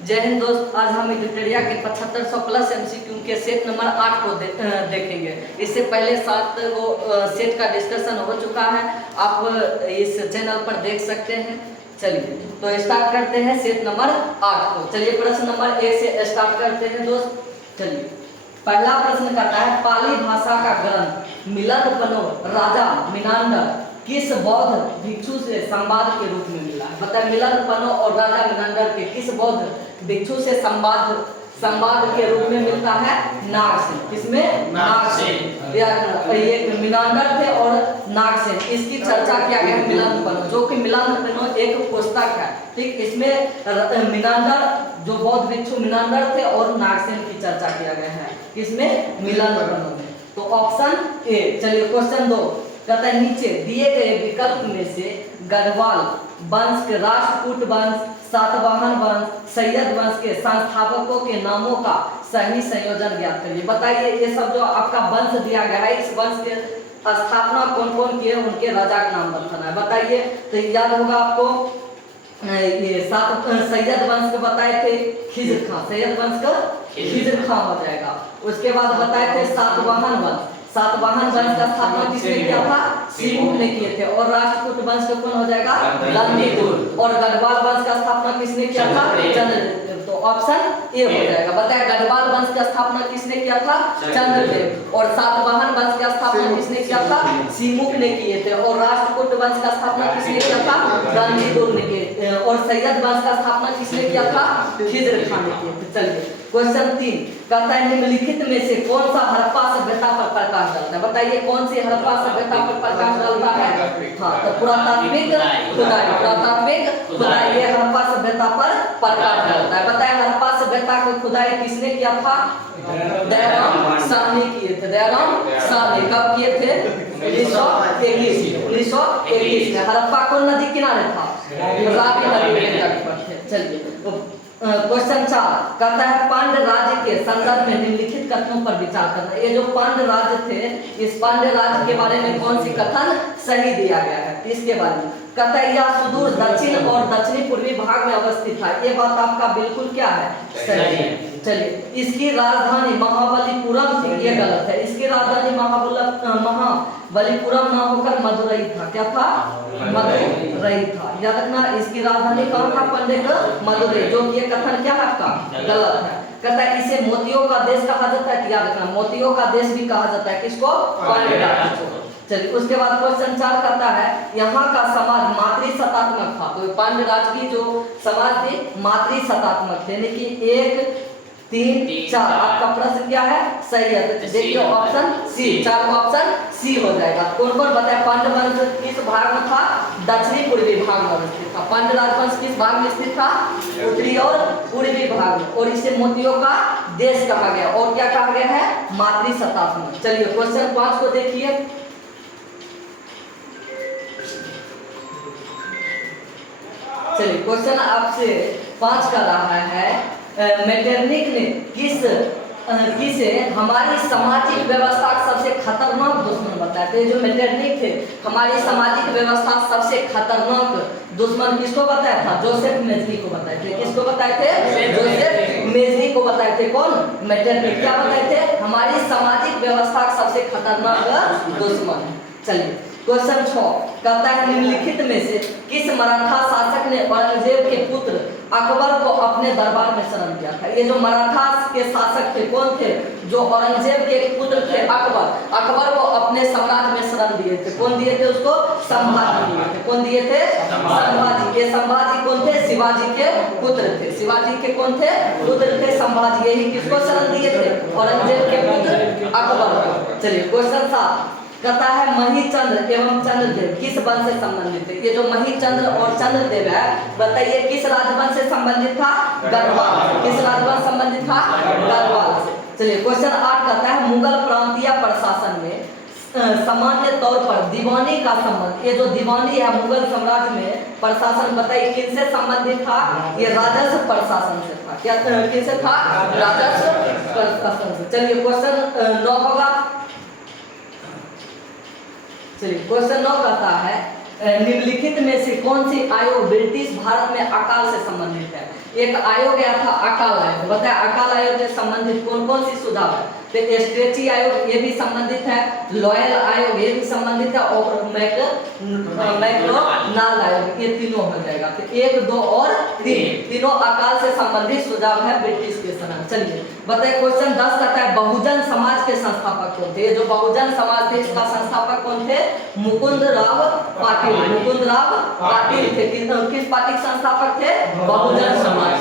जय हिंद दोस्त। आज हम एडिटोरिया के 7500 प्लस एमसीक्यू के सेट नंबर 8 को देखेंगे। इससे पहले 7 वो सेट का डिस्कशन हो चुका है, आप इस चैनल पर देख सकते हैं। चलिए तो स्टार्ट करते हैं सेट नंबर 8 को। चलिए प्रश्न नंबर 1 से स्टार्ट करते हैं दोस्त। चलिए पहला प्रश्न करता है, पाली भाषा का ग्रंथ मिलन राजा मिनांडर किस बौद्ध भिक्षु से संवाद के रूप में मिला है? बताए मिलन और राजा मिनांडर के किस बौद्ध भिक्षु से संवाद के रूप में मिलता है? नागसेन। किसमें? नागसेन। ये मिनांडर थे और नागसेन, इसकी चर्चा किया गया है मिलन, जो कि मिलन एक पुस्तक है। ठीक, इसमें मिनांडर जो बौद्ध भिक्षु मिनांडर थे और नागसेन की चर्चा किया गया है। किसमें? मिलन में। तो ऑप्शन ए। चलिए क्वेश्चन 2 कहता है, नीचे दिए गए विकल्प में से गढ़वाल वंश के राष्ट्रकूट वंश, सातवाहन वंश, सैयद वंश के संस्थापकों के नामों का सही संयोजन ज्ञात करिए। बताइए ये सब जो आपका वंश दिया गया है, इस वंश के स्थापना कौन कौन किए, उनके राजा का नाम बताना है। बताइए तो याद होगा आपको, ये सैयद वंश के बताए थे खिज्र खां, सैयद वंश का खिज्र खां हो जाएगा। उसके बाद बताए थे सातवाहन वंश, सातवाहन वंश का स्थापना किसने किया था? सीमुख ने किए थे। और राष्ट्रकूट वंश का कौन हो जाएगा? रणदीप। और गढ़वाल वंश का स्थापना किसने किया था? चंद्रदेव। तो ऑप्शन ए हो जाएगा। बताया गढ़वाल वंश का स्थापना किसने किया था? चंद्रदेव। और सातवाहन वंश का स्थापना किसने किया था? सीमुख ने किए थे। और राष्ट्रकूट वंश का स्थापना किसने किया था? रणदीप ने किए। और सैयद वंश का स्थापना किसने किया था? खिज्र खां ने किए थे। चलिए क्वेश्चन 3 कहता है, निम्नलिखित में से कौन सा हड़प्पा सभ्यता पर प्रकाश डालता है? बताइए कौन सी हड़प्पा सभ्यता पर प्रकाश डालता है? हाँ, तो पुरातात्विक खुदाई ये हड़प्पा सभ्यता पर प्रकाश डालता है। बताया हड़प्पा सभ्यता की खुदाई किसने किया था? दयाराम साहनी किए थे। दयाराम साहनी कब किए थे? 1921 में। हड़प्पा कौन नदी किनारे था? रावी नदी के तट पर थे। चलिए क्वेश्चन 4 कहता है, पांड्य राज्य के संदर्भ में निम्नलिखित कथनों पर विचार करना। ये जो पांड्य राज्य थे, इस पांड्य राज्य के बारे में कौन सी कथन सही दिया गया है? इसके बारे में कहता है, यह सुदूर दक्षिण और दक्षिणी पूर्वी भाग में अवस्थित है। ये बात आपका बिल्कुल क्या है? सही है। चलिए इसकी राजधानी महाबलीपुरम थी, ये गलत है। इसकी राजधानी महाबलीपुरम ना होकर मदुरई था। क्या था? मदुरई था। याद रखना, इसकी राजधानी कहाँ था? पंडित मदुरई। जो ये कथन क्या है आपका? गलत है। कहता है इसे मोतियों का देश कहा जाता है। याद रखना, मोतियों का देश भी कहा जाता है। किसको? पांड्य राज्य को। चलिए उसके बाद क्वेश्चन 4 कहता है, यहाँ का समाज मातृसत्तात्मक था। तो पांड्य राज्य की जो समाज थी मातृसत्तात्मक थे, यानी कि 1 3 4 आपका प्रश्न क्या है? सही है। तो देखिए ऑप्शन सी, 4 का ऑप्शन सी हो जाएगा। कौन कौन बताया? पांड्य वंश किस भाग में था? दक्षिणी पूर्वी भाग में स्थित था। पांड्य राजवंश किस भाग में स्थित था? उत्तरी और पूर्वी भाग में। और इसे मोतियों का देश कहा गया। और क्या कहा गया है? मातृसत्तात्मक। चलिए क्वेश्चन 5 को देखिए। चलिए क्वेश्चन आपसे 5 का रहा है, मेटरनिक ने किसे हमारी सामाजिक व्यवस्था का सबसे खतरनाक दुश्मन बताया? तो जो मेटरनिक थे, हमारी सामाजिक व्यवस्था सबसे खतरनाक दुश्मन किसको बताया था? जोसेफ मेजनी को बताए थे। किसको बताए थे? जोसेफ मेजनी को बताए थे। कौन? मेटरनिक। क्या बताए थे? हमारी सामाजिक व्यवस्था का सबसे खतरनाक दुश्मन। चलिए क्वेश्चन 6 कहता है, निम्नलिखित में से किस मराठा शासक ने औरंगजेब के पुत्र अकबर को अपने दरबार में शरण दिया था? ये जो मराठा के शासक थे कौन थे? जो औरंगजेब के पुत्र थे अकबर को अपने साम्राज्य में शरण दिए थे। कौन दिए थे उसको? संभाजी दिए थे। कौन दिए थे? संभाजी। ये संभाजी कौन थे? शिवाजी के पुत्र थे। शिवाजी के कौन थे? पुत्र थे संभाजी। यही किसको शरण दिए थे? औरंगजेब के पुत्र अकबर को। चलिए क्वेश्चन 7 कहता है, महीचंद्र एवं चंद्रदेव किस वंश से संबंधित है? ये जो महीचंद्र और चंद्रदेव है, बताइए किस राजवंश से संबंधित था? गढ़वाल। किस राजवंश संबंधित था? गढ़वाल से। चलिए क्वेश्चन 8 कहता है, मुगल प्रांतीय प्रशासन में सामान्य तौर पर दीवानी का संबंध, ये जो दीवानी है मुगल साम्राज्य में प्रशासन, बताइए किनसे संबंधित था? ये राजस्व प्रशासन से था। क्या किनसे था? राजस्व प्रशासन से। चलिए क्वेश्चन 9 होगा। चलिए क्वेश्चन 9 कहता है, निम्नलिखित में से कौन सी आयु ब्रिटिश भारत में अकाल से संबंधित है? एक आयोग गया था अकाल आयोग। बताया अकाल आयोग से संबंधित कौन कौन सी सुझाव है? तो स्ट्रेची आयोग ये भी संबंधित है, लॉयल आयोग ये भी संबंधित है, और मैकडोनाल्ड आयोग, ये तीनों हो जाएगा। तो 1, 2 और 3 तीनों अकाल से संबंधित सुझाव है ब्रिटिश के समय। चलिए बताइए क्वेश्चन 10 कहता है बहुजन समाज के संस्थापक कौन थे? ये जो बहुजन समाज थे इसका संस्थापक कौन थे? मुकुंदराव पाटिल। मुकुंदराव पाटिल थे। किस पार्टी के संस्थापक थे? बहुजन समाज।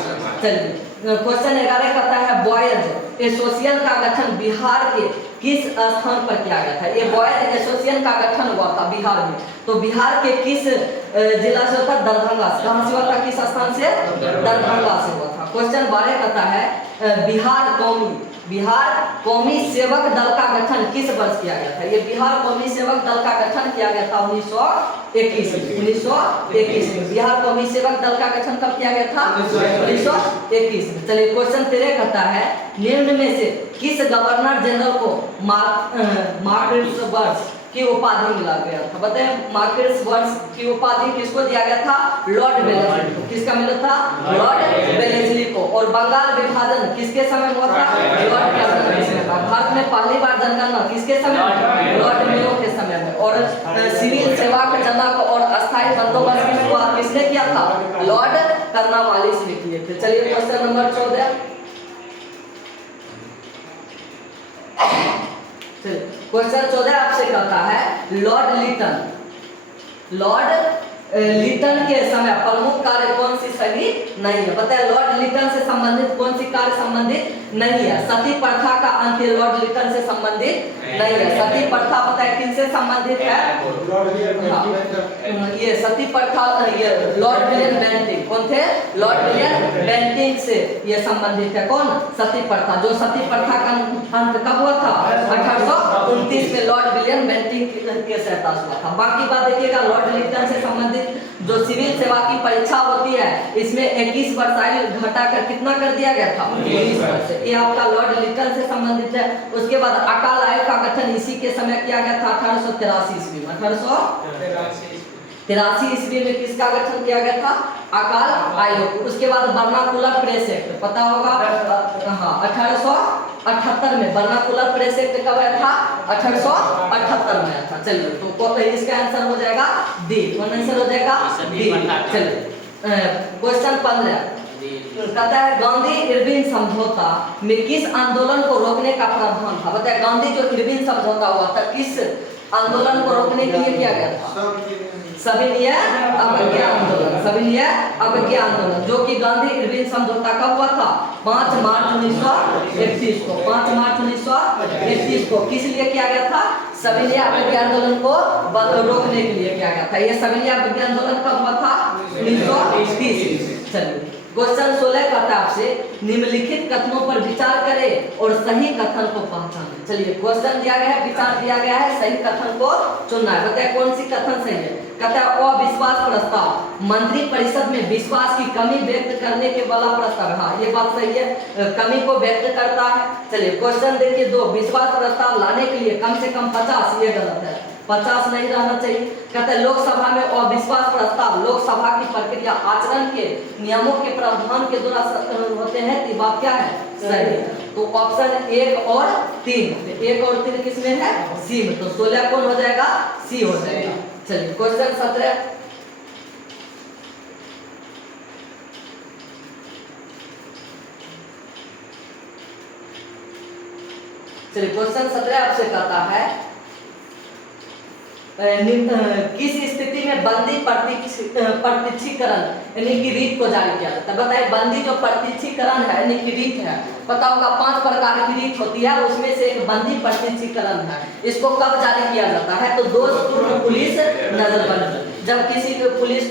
चलिए क्वेश्चन 11 कहता है बॉयज एसोसिएशन का गठन बिहार के किस स्थान पर किया गया था? ये बॉयज एसोसिएशन का गठन हुआ था बिहार में। तो बिहार के किस जिला से हुआ था? दरभंगा से। कहां से हुआ था? किस स्थान से? दरभंगा से हुआ था। क्वेश्चन 12 कहता है बिहार कौमी सेवक दल का गठन किस वर्ष किया गया था? ये बिहार कौमी सेवक दल का गठन किया गया था 1921 में। बिहार कौमी सेवक दल का गठन कब किया गया था? 1921 में। चलिए क्वेश्चन 13 कहता है निम्न में से किस गवर्नर जनरल को मार्क्विस वर्ष की उपाधि मिला गया था? बताएं मार्क्विस वर्ष की उपाधि किसको दिया गया था? लॉर्ड वेलेस्ली को। किसका मिला था? लॉर्ड वेलेस्ली को। और बंगाल विभाजन किसके समय हुआ था? लॉर्ड कर्जन के समय। भारत में पहली बार जनगणना किसके समय? लॉर्ड मेयो के समय में। और सिविल सेवा के जनक और अस्थायी बंदोबस्त की शुरुआत किसने किया था? लॉर्ड कर्नवालिस ने किए थे। चलिए क्वेश्चन नंबर 14। क्वेश्चन 14 आपसे कहता है लॉर्ड लिटन के समय प्रमुख कार्य कौन सी सही नहीं है? बताया लॉर्ड लिटन से संबंधित कौन सी कार्य संबंधित नहीं है? सती प्रथा का अंत लॉर्ड लिटन से संबंधित नहीं है। सती प्रथा बताया किनसे संबंधित है? ये सती प्रथा ये लॉर्ड विलियम बेंटिंग। कौन थे? लॉर्ड विलियम बेंटिंग से ये संबंधित है। कौन? सती प्रथा। जो सती प्रथा का अंत कब हुआ था? 1829 में लॉर्ड विलियम बेंटिंग के सहायता से हुआ था। बाकी बात देखिएगा लॉर्ड लिटन से संबंधित जो सिविल सेवा की परीक्षा होती है इसमें 21 वर्ष आयु घटाकर कितना कर दिया गया था? 19 वर्ष। ये आपका लॉर्ड लिटन से संबंधित है। उसके बाद अकाल आयोग का गठन इसी के समय किया गया था 1883 ईस्वी में। 1883 ईस्वी में किसका गठन किया गया था? अकाल आयोग। उसके बाद वर्नाकुलर प्रेस एक्ट पता होगा? हाँ 1878 में वर्नाकुलर प्रेस एक्ट कब आया था? 1878 में आया था। चलिए तो इसका आंसर हो जाएगा डी। कौन आंसर हो जाएगा? डी। चलिए क्वेश्चन 15 कहता है गांधी इरविन समझौता में किस आंदोलन को रोकने का प्रावधान था? बताया गांधी जो इरविन समझौता हुआ था किस आंदोलन को रोकने के लिए किया गया था? सविनय अवज्ञा आंदोलन। सविनय अवज्ञा आंदोलन जो कि गांधी इरविन समझौता कब हुआ था? 5 मार्च 1931 को। 5 मार्च 1931 को किस लिए किया गया था? सविनय अवज्ञा आंदोलन को रोकने के लिए किया गया था। यह सविनय अवज्ञा आंदोलन कब हुआ था? 1930। चलिए क्वेश्चन 16 कहता है आपसे निम्नलिखित कथनों पर विचार करें और सही कथन को पहचानें। चलिए क्वेश्चन दिया गया है, विचार दिया गया है, सही कथन को चुनना है। बताइए कौन सी कथन सही है? कहता है अविश्वास प्रस्ताव मंत्री परिषद में विश्वास की कमी व्यक्त करने के वाला प्रस्ताव। हाँ ये बात सही है, कमी को व्यक्त करता है। चलिए क्वेश्चन देखिए 2 विश्वास प्रस्ताव लाने के लिए कम से कम 50। ये गलत है, 50 नहीं रहना चाहिए। कहते हैं लोकसभा में अविश्वास प्रस्ताव लोकसभा की प्रक्रिया आचरण के नियमों के प्रावधान के द्वारा होते हैं। ये बात क्या है? सही है। तो ऑप्शन 1 और 3, 1 और 3 किसमें है? सी में। तो 16 कौन हो जाएगा? सी हो जाएगा। चलिए क्वेश्चन 17 आपसे कहता है किस स्थिति में बंदी प्रत्यक्षीकरण यानी कि रीत को जारी किया जाता है? बताइए बंदी जो प्रत्यक्षीकरण है यानी कि रीत है, पता होगा 5 प्रकार की रीत होती है, उसमें से एक बंदी प्रत्यक्षीकरण है। इसको कब जारी किया जाता है? तो दोषपूर्ण पुलिस नजरबंदी। जब किसी पुलिस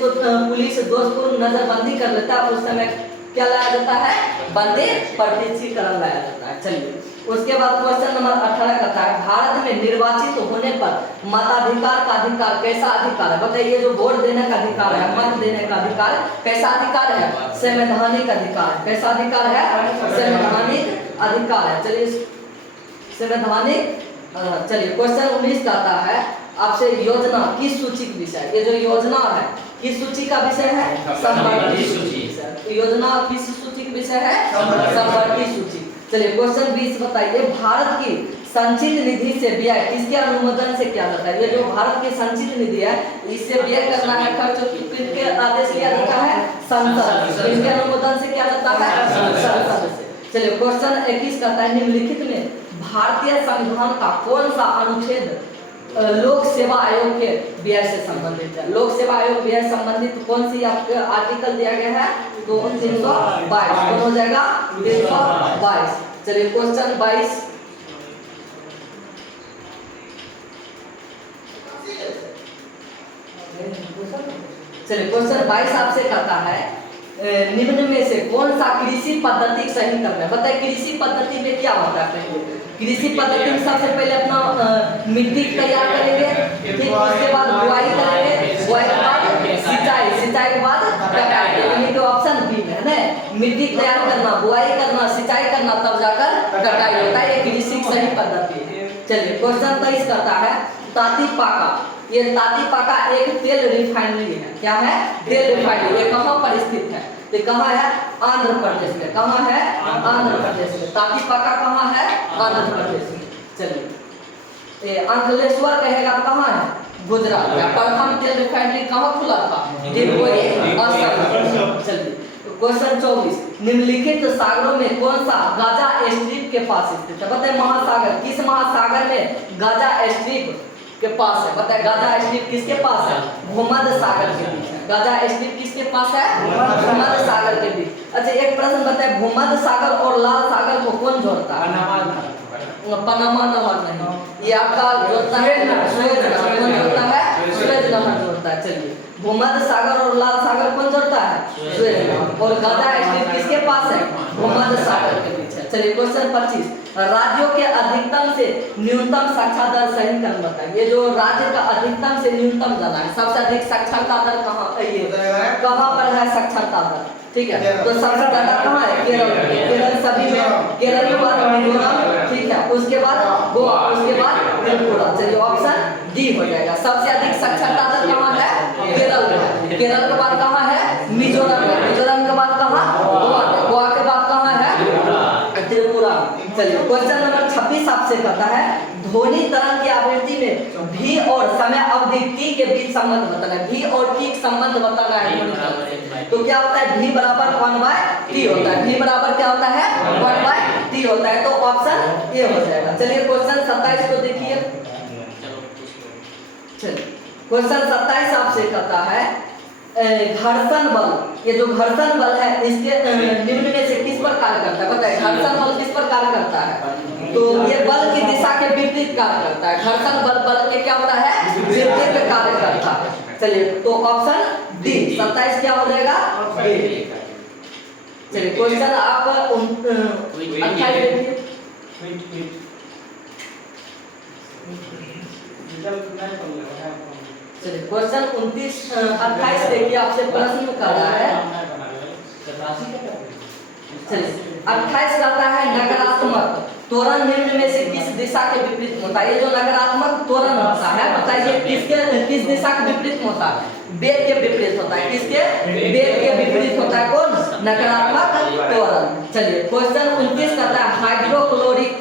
दोषपूर्ण नजरबंदी कर लेता है उस समय क्या लाया जाता है? बंदी प्रत्यक्षीकरण लाया जाता है। चलिए उसके बाद क्वेश्चन नंबर 18 कहता है भारत में निर्वाचित होने पर मताधिकार का अधिकार कैसा अधिकार है? बताइए जो वोट देने का अधिकार है, मत देने का अधिकार कैसा अधिकार है? संवैधानिक अधिकार। कैसा अधिकार है? संवैधानिक अधिकार है। चलिए संवैधानिक। चलिए क्वेश्चन 19 कहता है आपसे योजना किस सूची का विषय? ये जो योजना है किस सूची का विषय है? संवर्धित सूची। योजना किस सूची के विषय है? संवर्ती सूची। चलिए क्वेश्चन 20 बताइए, भारत की संचित निधि से व्यय किसके अनुमोदन से किया जाता है? ये जो भारत की संचित निधि है इससे व्यय करना है, खर्च किसके आदेश किया जाता है? संसद। किसके अनुमोदन से किया जाता है? संसद से। चलिए क्वेश्चन 21 कहता है, निम्नलिखित में भारतीय संविधान का कौन सा अनुच्छेद लोक सेवा आयोग के व्यय से संबंधित है? लोक सेवा आयोग व्यय संबंधित कौन सी आपका आर्टिकल दिया गया है? तो 322 कौन हो जाएगा? 322। चलिए क्वेश्चन 22 चलिए क्वेश्चन 22 आपसे कहता है, निम्न में से कौन सा कृषि पद्धति सही करना है? बताइए कृषि पद्धति में क्या होता है? पहले कृषि पद्धति में सबसे पहले अपना मिट्टी तैयार करेंगे, ठीक, उसके बाद बुआई करेंगे, बुआई के बाद सिंचाई, सिंचाई के बाद कटाई। यानी कि ऑप्शन बी है ना, मिट्टी तैयार करना, बुआई करना, सिंचाई करना, तब जाकर कटाई होता है। ये कृषि की सही पद्धति है। चलिए क्वेश्चन 23 करता है, तातीपाका, ये तातीपाका एक तेल रिफाइनरी है। क्या है? तेल रिफाइनरी। ये कहाँ पर स्थित है? ये कहाँ है? आंध्र प्रदेश में। कहाँ है? आंध्र प्रदेश में। तातीपाका कहाँ है? आंध्र प्रदेश में। चलिए ये अंकलेश्वर कहेगा कहाँ है? गुजरात में। प्रथम तेल रिफाइनरी कहाँ खुला था? डिगबोई असम। चलिए क्वेश्चन 24, निम्नलिखित सागरों में कौन सा गाजा स्ट्रिप के पास स्थित है? बताए महासागर, किस महासागर में गाजा स्ट्रिप के पास है? बताए गाजा स्ट्रिप किसके पास है? भूमध्य सागर के बीच है। गाजा स्ट्रिप किसके पास है? भूमध्य सागर के बीच। अच्छा एक प्रश्न बताए, भूमध्य सागर और लाल सागर को कौन जोड़ता है? पनामा नहर नहीं, ये आपका जोड़ता है सुएज नहर। कौन जोड़ता है? सुएज नहर जोड़ता है। चलिए भूमध्य सागर और लाल सागर कौन जोड़ता है? सुएज नहर। और गाजा स्ट्रिप किसके पास है? भूमध्य सागर के बीच है। चलिए क्वेश्चन 25, राज्यों के अधिकतम से न्यूनतम साक्षरता दर सही क्रम बताइए। ये जो राज्य का अधिकतम से न्यूनतम जाना है, सबसे अधिक साक्षरता दर कहाँ पर है? साक्षरता दर, ठीक है। तो सबसे ज्यादा कहाँ है? केरल। केरल सभी में, केरल के बाद मिजोरम, ठीक है, उसके बाद गोवा, उसके बाद त्रिपुरा। चलिए ऑप्शन डी हो जाएगा। सबसे अधिक साक्षरता दर कहाँ है? केरल में। केरल के बाद कहाँ है? मिजोरम में। मिजोरम के बाद कहाँ? गोवा में। गोवा के बाद कहाँ है? त्रिपुरा। चलिए क्वेश्चन नंबर 26 आपसे कहता है, ध्वनि तरंग की आवृत्ति में भी और समय अवधि टी के बीच संबंध बताना है। भी और टी का संबंध बताना है ध्वनि तरंग से। तो क्या होता है? भी बराबर 1/t होता है। भी बराबर क्या होता है? 1/t होता है। तो ऑप्शन ए हो जाएगा। चलिए क्वेश्चन 27 को देखिए। चलिए क्वेश्चन 27 आपसे कहता है, घर्षण बल, ये जो घर्षण बल है इसके निम्न में से किस पर कार्य करता है? बताइए घर्षण बल किस पर कार्य करता है? तो ये बल की दिशा के विपरीत कार्य करता है। घर्षण बल बल के क्या होता है? विपरीत कार्य करता है। चलिए तो ऑप्शन डी 27 क्या हो जाएगा? डी। चलिए क्वेश्चन आप 28 देखिए। चलिए क्वेश्चन 28 देखिए, आपसे प्रश्न कर रहा है। चलिए 28 कहता है, नकारात्मक त्वरण निम्न में से किस दिशा के विपरीत होता है? ये जो नकारात्मक त्वरण होता है, बताइए किस दिशा के विपरीत होता है? वेग के विपरीत होता है। किसके? वेग के विपरीत होता है। कौन? नकारात्मक त्वरण। चलिए क्वेश्चन 29 कहता है, हाइड्रोक्लोरिक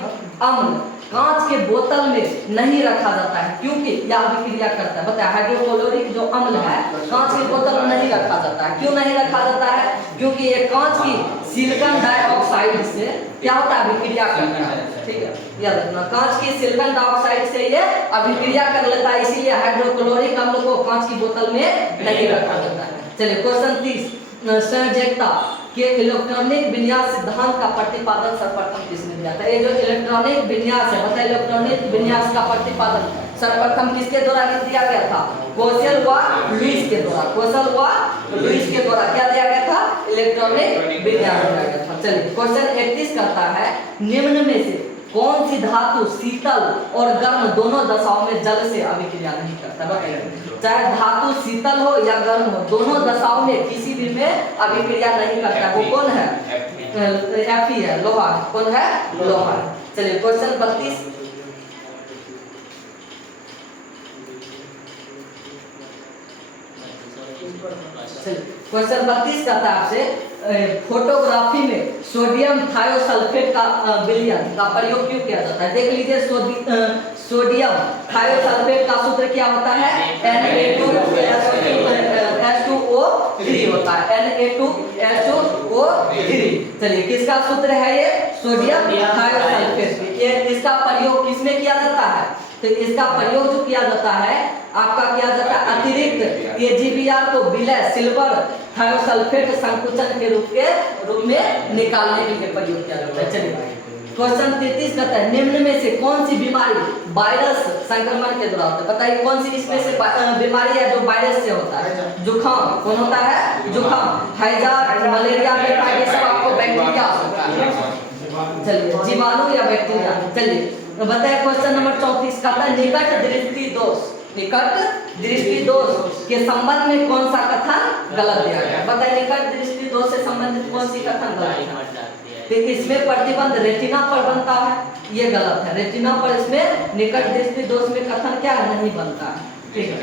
अम्ल कांच के बोतल में नहीं रखा जाता है क्योंकि यह अभिक्रिया करता है। बताया हाइड्रोक्लोरिक जो अम्ल है कांच के बोतल में नहीं रखा जाता है। क्यों नहीं रखा जाता है? क्योंकि ये कांच की सिलिकॉन डाइऑक्साइड से क्या होता है? अभिक्रिया करता है। ठीक है, याद रखना, कांच की सिलिकॉन डाइऑक्साइड से ये अभिक्रिया कर लेता है, इसीलिए हाइड्रोक्लोरिक अम्ल को कांच की बोतल में नहीं रखा जाता है। चलिए क्वेश्चन 30, संयोजकता के इलेक्ट्रॉनिक विन्यास सिद्धांत का प्रतिपादन सर्वप्रथम किसने दिया था? ये जो इलेक्ट्रॉनिक विन्यास है, बताइए इलेक्ट्रॉनिक विन्यास का प्रतिपादन सर्वप्रथम किसके द्वारा दिया गया था? कोसेल व लुईस के द्वारा। कोसेल व लुईस के द्वारा क्या दिया गया था? इलेक्ट्रॉनिक विन्यास दिया गया था। चलिए क्वेश्चन 31 कहता है, निम्न में से कौन सी धातु शीतल और गर्म दोनों दशाओं में जल से अभिक्रिया नहीं करता? बताइए, चाहे धातु शीतल हो या गर्म हो, दोनों दशाओं में किसी भी में अभिक्रिया नहीं करता। वो कौन है? Fe है, लोहा। कौन है? लोहा। चलिए क्वेश्चन 32, क्वेश्चन 32 कहता है आपसे, फोटोग्राफी में सोडियम थायोसल्फेट का विलयन का प्रयोग क्यों किया जाता है? देख लीजिए, सोडियम थायोसल्फेट का सूत्र क्या होता है? Na2H2O3 होता है, Na2H2O3। चलिए, किसका सूत्र है ये? Sodium thiosulphate. ये इसका प्रयोग किसमें किया जाता है? तो इसका प्रयोग जो किया जाता है आपका किया जाता है अतिरिक्त AgBr को विलय सिल्वर थायोसल्फेट संकुचन के रूप में निकालने के लिए प्रयोग किया जाता है। चलिए, क्वेश्चन 33 कहता है निम्न में से कौन सी बीमारी वायरस संक्रमण के द्वारा होता है? बताइए कौन सी इसमें से बीमारी है जो वायरस से होता है? जुकाम। कौन होता है? जुकाम। हैजा, मलेरिया, टाइफाइड, ये सब आपको बैक्टीरिया होता है। चलिए, जीवाणु या बैक्टीरिया। चलिए, बताइए क्वेश्चन नंबर 34 कहता है निकट दृष्टि दोष के संबंध में कौन सा कथन गलत दिया गया? बताइए निकट दृष्टि दोष से संबंधित कौन सी कथन गलत है? तो इसमें प्रतिबंध रेटिना पर बनता है, ये गलत है। रेटिना पर इसमें निकट दृष्टि दोष में कथन क्या है? नहीं बनता है। ठीक है,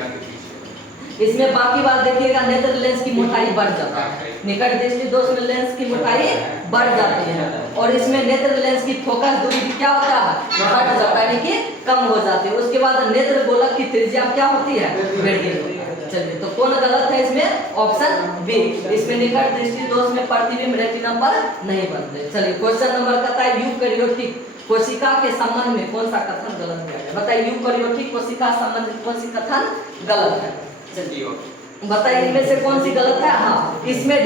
इसमें बाकी बात देखिएगा, नेत्र लेंस की मोटाई बढ़ जाता है। निकट दृष्टि दोष में लेंस की मोटाई बढ़ जाती है और इसमें नेत्र लेंस की फोकस दूरी क्या होता है? घट जाता है, यानी कि कम हो जाती है। उसके बाद नेत्र गोलक की त्रिज्या क्या होती है? वृद्धि होती है। चलिए, तो कौन गलत है इसमें? Option B. इसमें निकट दृष्टि दोष में प्रतिबिंब रेटिना पर नहीं बनते। चलिए, क्वेश्चन नंबर कहता है यूकैरियोटिक कोशिका के संबंध में कौन सा कथन गलत दिया गया? बताइए यूकैरियोटिक कोशिका संबंधित कौन सी कथन गलत है? चलिए, बताइए इनमें से कौन सी गलत है? हाँ, इसमें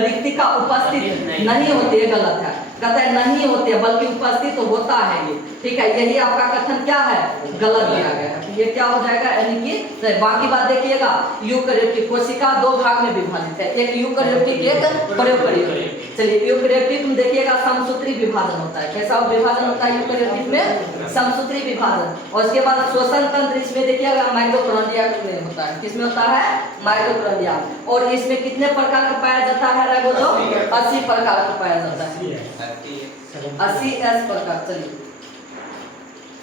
रिक्तिका उपस्थित नहीं होती है, गलत है। कहता है नहीं होती है बल्कि उपस्थित तो होता है ये। ठीक है, यही आपका कथन क्या है? गलत दिया गया है। ये क्या हो जाएगा? यानी कि बाकी बात देखिएगा, यूकैरियोटिक कोशिका दो भाग में विभाजित है, एक यूकैरियोटिक एक प्रोकैरियोटिक। चलिए, यूकैरियोटिक में देखिएगा समसूत्री विभाजन होता है। कैसा विभाजन होता है यूकैरियोटिक में? समसूत्री विभाजन। और उसके बाद श्वसन तंत्र इसमें देखिएगा माइटोकॉन्ड्रिया में होता है। किसमें होता है? माइटोकॉन्ड्रिया। और इसमें कितने प्रकार का पाया जाता है? 80 प्रकार का पाया जाता है, 80 प्रकार। चलिए,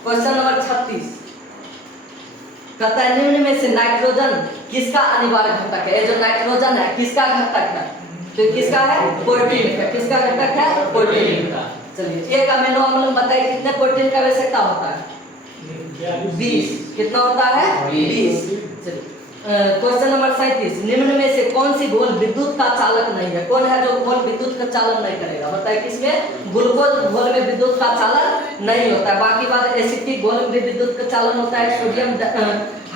क्वेश्चन नंबर 36 कहता है निम्न में से नाइट्रोजन किसका अनिवार्य घटक है? ये जो नाइट्रोजन है किसका घटक है? तो किसका है? प्रोटीन का। किसका घटक है? प्रोटीन का। चलिए, एक अमीनो अम्ल बताइए कितने प्रोटीन का आवश्यकता होता है? 20। कितना होता है? 20। चलिए, क्वेश्चन नंबर 37 निम्न में से कौन सी घोल विद्युत का चालक नहीं है? कौन है जो घोल विद्युत का चालन नहीं करेगा? बताइए किसमें? ग्लूकोज घोल में विद्युत का चालन नहीं होता है। बाकी बात एसिटिक घोल में विद्युत का चालन होता है, सोडियम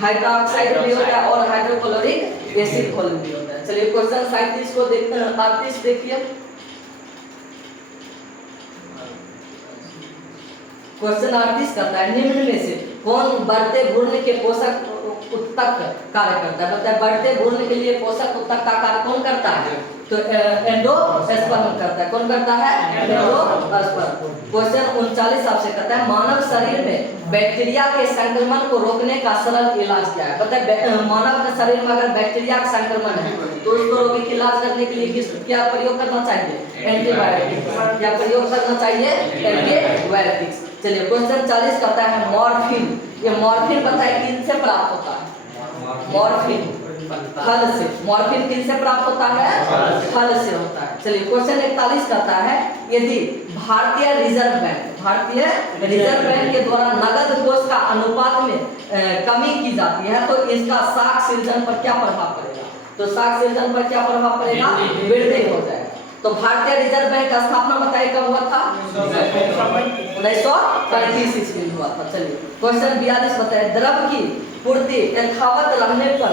हाइड्रोक्साइड भी होता है और हाइड्रोक्लोरिक एसिड घोल भी होता है। चलिए, क्वेश्चन 37 को देखते हैं। 38 देखिए, क्वेश्चन 38 कहता है निम्न में से कौन बढ़ते भ्रूण के पोषक उत्तक कार्य करता है? बताइए बढ़ते भ्रूण के लिए पोषक उत्तक का कार्य कौन करता है? तो एंडोस्पर्म करता है। कौन करता है? एंडोस्पर्म। क्वेश्चन 39 आपसे कहता है मानव शरीर में बैक्टीरिया के संक्रमण को रोकने का सरल इलाज क्या है? बताइए मानव के शरीर में अगर बैक्टीरिया का संक्रमण है तो उसको रोकने के इलाज करने के लिए क्या प्रयोग करना चाहिए? एंटीबायोटिक्स। क्या प्रयोग करना चाहिए? एंटीबायोटिक्स। चलिए, क्वेश्चन 40 कहता है मॉर्फिन। ये मॉर्फिन बताइए किनसे प्राप्त होता है? मॉर्फिन फल से। मॉर्फिन किनसे प्राप्त होता है? फल से होता है। चलिए, क्वेश्चन 41 कहता है यदि भारतीय रिजर्व बैंक के द्वारा नगद कोष का अनुपात में कमी की जाती है तो इसका साख सृजन पर क्या प्रभाव पड़ेगा? तो साख सृजन पर क्या प्रभाव पड़ेगा? वृद्धि हो जाएगा। तो भारतीय रिजर्व बैंक का स्थापना बताइए कब हुआ था? 1935 ईस्वी में हुआ था। चलिए, क्वेश्चन 42 बताइए द्रव की पूर्ति यथावत रहने पर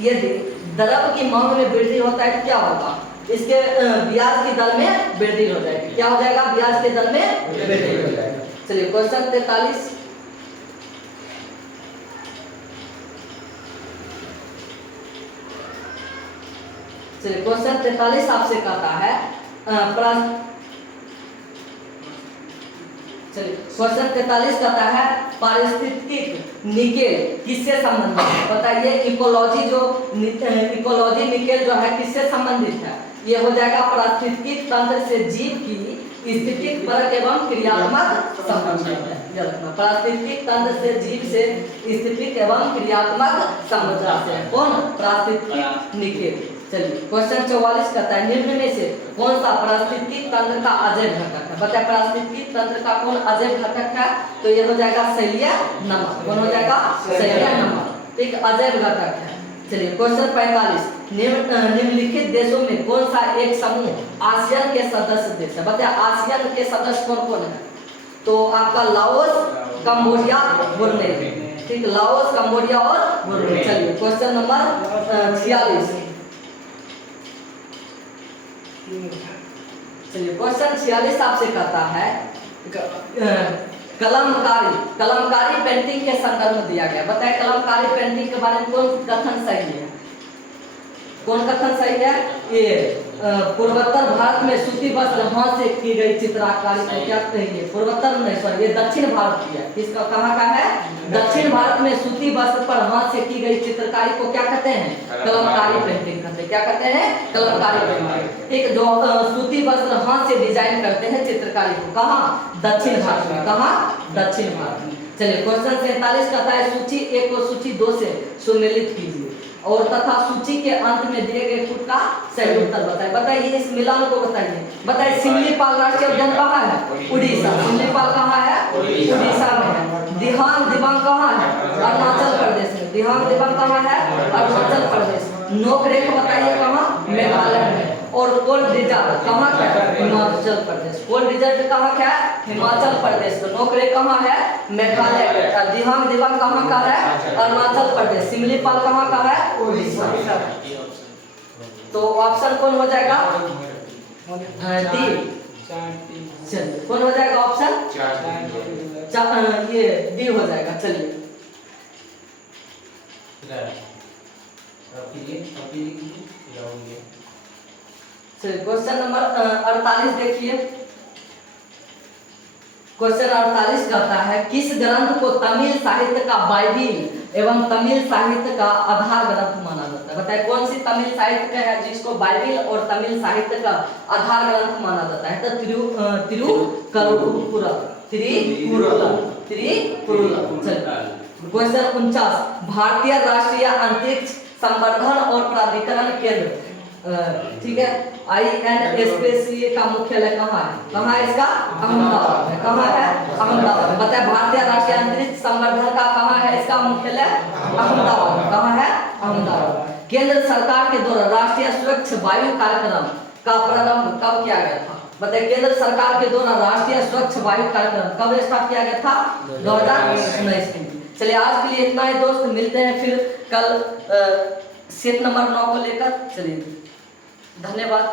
यदि द्रव की मांग में वृद्धि होता है तो क्या होगा? इसके ब्याज की दर में वृद्धि हो जाएगी। क्या हो जाएगा? ब्याज के दर में वृद्धि हो जाएगा। चलिए, क्वेश्चन 43 चलिए, क्वेश्चन 43 आपसे कहता है चलिए, क्वेश्चन 43 कहता है पारिस्थितिक निकेल किससे संबंधित है? बताइए इकोलॉजी निकेल जो है किससे संबंधित है? ये हो जाएगा पारिस्थितिक तंत्र से जीव की स्थितिक परक एवं क्रियात्मक संबंध है। पारिस्थितिक तंत्र से जीव से स्थितिक एवं क्रियात्मक संबंध है। कौन? पारिस्थितिक निकेल। चलिए क्वेश्चन 44 कहता है निम्न में से कौन सा पारिस्थितिकी तंत्र का अजैव घटक है? बताए पारिस्थितिकी तंत्र का कौन अजैव घटक है? तो ये हो जाएगा शैलीय नमक। कौन हो जाएगा? शैलीय नमक एक अजैव घटक है। चलिए क्वेश्चन 45 निम्नलिखित देशों में कौन सा एक समूह आसियान के सदस्य देश है? बताए आसियान के सदस्य कौन कौन है? तो आपका लाओस, कंबोडिया, ब्रुनेई। ठीक, लाओस, कंबोडिया और ब्रुनेई। चलिए क्वेश्चन नंबर 46। चलिए क्वेश्चन 46 आपसे कहता है कलमकारी पेंटिंग के संदर्भ में दिया गया। बताए कलमकारी पेंटिंग के बारे में कौन कथन सही है? कौन कथन सही है? ये पूर्वोत्तर भारत में सूती वस्त्र हाथ से की गई चित्रकारी को क्या कहेंगे? पूर्वोत्तर नहीं, सॉरी, ये दक्षिण भारत की है। किसका, कहाँ का है? दक्षिण भारत में सूती वस्त्र पर हाथ से की गई चित्रकारी को क्या कहते हैं? कलमकारी पेंटिंग कहते हैं। क्या कहते हैं? कलमकारी पेंटिंग। ठीक, जो सूती वस्त्र हाथ से डिजाइन करते हैं चित्रकारी को, कहाँ? दक्षिण भारत में। कहाँ? दक्षिण भारत में। चलिए क्वेश्चन 47 कहता है सूची 1 को सूची 2 से सुमेलित कीजिए और तथा सूची के अंत में दिए गए खुद का सही उत्तर बताइए। बताइए इस मिलान को बताइए। बताइए सिमलीपाल राष्ट्रीय उद्यान कहाँ है? उड़ीसा। सिमलीपाल कहाँ है? उड़ीसा में है। दिहांग दिबांग कहाँ है? अरुणाचल प्रदेश में। दिहांग दिबांग कहाँ है? अरुणाचल प्रदेश। नोकरेक बताइए कहाँ? मेघालय में। और कोल्ड डेजर्ट कहाँ का है? हिमाचल प्रदेश। कोल्ड डेजर्ट कहाँ का है? हिमाचल प्रदेश। तो नोकरेक कहाँ है? मेघालय का। दिहांग दिबांग कहाँ का है? अरुणाचल प्रदेश। सिमलीपाल कहाँ का है? उड़ीसा। तो ऑप्शन कौन हो जाएगा? डी। चलिए कौन हो जाएगा ऑप्शन? ये डी हो जाएगा। चलिए क्वेश्चन नंबर 48 देखिए। क्वेश्चन 48 कहता है किस ग्रंथ को तमिल साहित्य का बाइबिल एवं तमिल साहित्य का आधार ग्रंथ माना जाता है? बताए कौन सी तमिल साहित्य है जिसको बाइबिल और तमिल साहित्य का आधार ग्रंथ माना जाता है? तो त्रिकुरुला। क्वेश्चन 49 भारतीय राष्ट्रीय अंतरिक्ष संवर्धन और प्राधिकरण केंद्र, ठीक है, INSPC का मुख्यालय कहाँ है? कहाँ है इसका? अहमदाबाद में। कहाँ है? अहमदाबाद में। बताए भारतीय राष्ट्रीय अंतरिक्ष संवर्धन का कहाँ है इसका मुख्यालय? अहमदाबाद में। कहाँ है? अहमदाबाद। केंद्र सरकार के द्वारा राष्ट्रीय स्वच्छ वायु कार्यक्रम का प्रारंभ कब किया गया था? बताइए केंद्र सरकार के द्वारा राष्ट्रीय स्वच्छ वायु कार्यक्रम कब स्टार्ट किया गया था? 2019 में। चलिए आज के लिए इतना ही दोस्त, मिलते हैं फिर कल सेट नंबर 9 को लेकर। चलिए धन्यवाद।